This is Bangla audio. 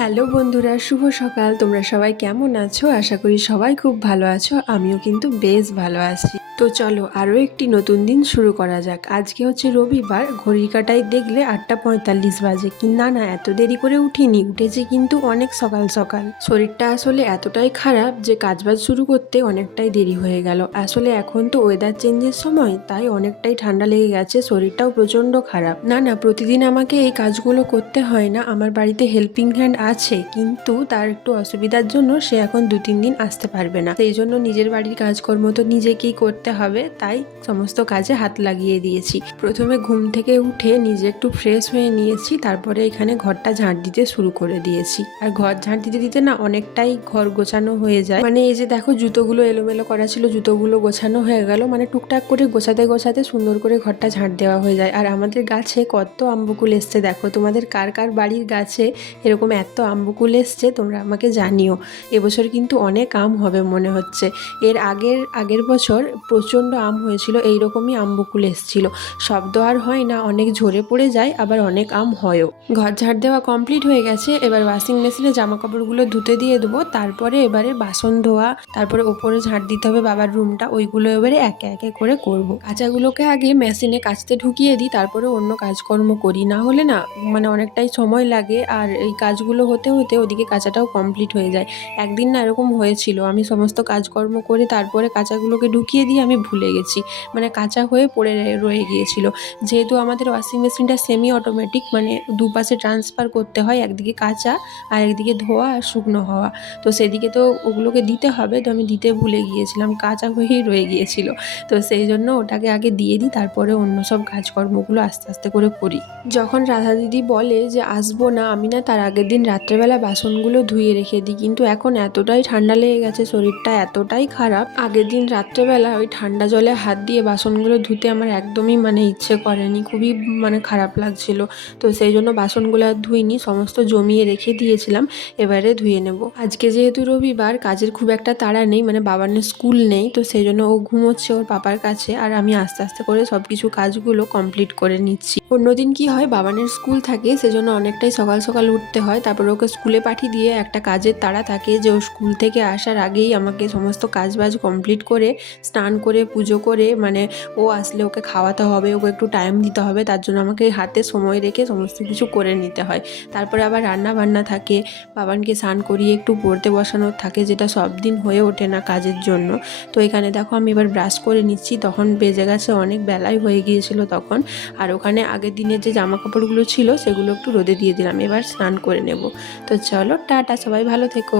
হ্যালো বন্ধুরা, শুভ সকাল। তোমরা সবাই কেমন আছো? আশা করি সবাই খুব ভালো আছো। আমিও কিন্তু বেশ ভালো আছি। তো চলো আরও একটি নতুন দিন শুরু করা যাক। আজকে হচ্ছে রবিবার। ঘড়ির কাঁটায় দেখলে 8:45 বাজে। কি না না, এত দেরি করে উঠিনি, উঠেছি কিন্তু অনেক সকাল সকাল। শরীরটা আসলে এতটাই খারাপ যে কাজবাজ শুরু করতে অনেকটাই দেরি হয়ে গেল। আসলে এখন তো ওয়েদার চেঞ্জের সময়, তাই অনেকটাই ঠান্ডা লেগে গেছে, শরীরটাও প্রচণ্ড খারাপ। না না, প্রতিদিন আমাকে এই কাজগুলো করতে হয় না। আমার বাড়িতে হেল্পিং হ্যান্ড আছে, কিন্তু তার একটু অসুবিধার জন্য সে এখন 2-3 দিন আসতে পারবে না। সেই জন্য নিজের বাড়ির কাজকর্ম তো নিজেকেই করতে হবে, তাই সমস্ত কাজে হাত লাগিয়ে দিয়েছি। প্রথমে ঘুম থেকে উঠে নিজে একটু ফ্রেশ হয়ে নিয়েছি, তারপরে এখানে ঘরটা ঝাঁট দিতে শুরু করে দিয়েছি। আর ঘর ঝাঁট দিতে দিতে না অনেকটাই ঘর গোছানো হয়ে যায়। মানে এই যে দেখো, জুতোগুলো এলোমেলো করা ছিল, জুতোগুলো গোছানো হয়ে গেল। মানে টুকটাক করে গোছাতে গোছাতে সুন্দর করে ঘরটা ঝাঁট দেওয়া হয়ে যায়। আর আমাদের গাছে কত আম্বকুল এসছে দেখো। তোমাদের কার কার বাড়ির গাছে এরকম এত আম্বকুল এসছে তোমরা আমাকে জানিও। এবছর কিন্তু অনেক আম হবে মনে হচ্ছে। এর আগের বছর প্রচণ্ড আম হয়েছিল, এইরকমই আম্বকুল এসছিল। শব্দ আর হয় না, অনেক ঝরে পড়ে যায়, আবার অনেক আম হয়ও। ঘর ঝাড় দেওয়া কমপ্লিট হয়ে গেছে। এবার ওয়াশিং মেশিনে জামা কাপড়গুলো ধুতে দিয়ে দেবো। তারপরে এবারে বাসন ধোয়া, তারপরে ওপরে ঝাড় দিতে হবে বাবার রুমটা, ওইগুলো এবারে একে একে করে করব। কাঁচাগুলোকে আগে মেশিনে কাচতে ঢুকিয়ে দিই, তারপরে অন্য কাজকর্ম করি। না হলে না মানে অনেকটাই সময় লাগে, আর এই কাজগুলো হতে হতে ওদিকে কাঁচাটাও কমপ্লিট হয়ে যায়। একদিন না এরকম হয়েছিল, আমি সমস্ত কাজকর্ম করে তারপরে কাঁচাগুলোকে ঢুকিয়ে দিয়ে আমি ভুলে গেছি। মানে কাঁচা হয়ে পড়ে রয়ে গিয়েছিল। যেহেতু আমাদের ওয়াশিং মেশিনটা সেমি অটোমেটিক, মানে দুপাশে ট্রান্সফার করতে হয়, একদিকে কাঁচা আর একদিকে ধোয়া আর শুকনো হওয়া। তো সেদিকে তো ওগুলোকে দিতে হবে, তো আমি দিতে ভুলে গিয়েছিলাম, কাঁচা হয়েই রয়ে গিয়েছিল। তো সেই জন্য ওটাকে আগে দিয়ে দিই, তারপরে অন্য সব কাজকর্মগুলো আস্তে আস্তে করে করি। যখন রাধা দিদি বলে যে আসবো না, আমি না তার আগের দিন রাত্রেবেলা বাসনগুলো ধুয়ে রেখে দিই। কিন্তু এখন এতটাই ঠান্ডা লেগে গেছে, শরীরটা এতটাই খারাপ, আগের দিন রাত্রেবেলা ওই ঠান্ডা জলে হাত দিয়ে বাসনগুলো ধুতে আমার একদমই মানে ইচ্ছে করেনি, খুবই মানে খারাপ লাগছিল। তো সেই জন্য বাসনগুলো আর ধুইনি, সমস্ত জমিয়ে রেখে দিয়েছিলাম, এবারে ধুয়ে নেব। আজকে যেহেতু রবিবার, কাজের খুব একটা তাড়া নেই, মানে বাবানের স্কুল নেই, তো সেই জন্য ও ঘুমোচ্ছে ওর পাপার কাছে, আর আমি আস্তে আস্তে করে সব কিছু কাজগুলো কমপ্লিট করে নিচ্ছি। অন্যদিন কি হয়, বাবানের স্কুল থাকে, সেজন্য অনেকটাই সকাল সকাল উঠতে হয়। তারপর ওকে স্কুলে পাঠিয়ে দিয়ে একটা কাজের তাড়া থাকে যে ও স্কুল থেকে আসার আগেই আমাকে সমস্ত কাজবাজ কমপ্লিট করে, স্নান করে, পুজো করে, মানে ও আসলে ওকে খাওয়াতে হবে, ওকে একটু টাইম দিতে হবে, তার জন্য আমাকে হাতে সময় রেখে সমস্ত কিছু করে নিতে হয়। তারপরে আবার রান্না বান্না থাকে, বাবানকে স্নান করিয়ে একটু পড়তে বসানোর থাকে, যেটা সব দিন হয়ে ওঠে না কাজের জন্য। তো এখানে দেখো আমি এবার ব্রাশ করে নিচ্ছি, তখন বেজে গেছে অনেক, বেলাই হয়ে গিয়েছিল তখন। আর ওখানে আগের দিনের যে জামা কাপড়গুলো ছিল সেগুলো একটু রোদে দিয়ে দিলাম, এবার স্নান করে নেব। তো চলো টাটা, সবাই ভালো থেকো।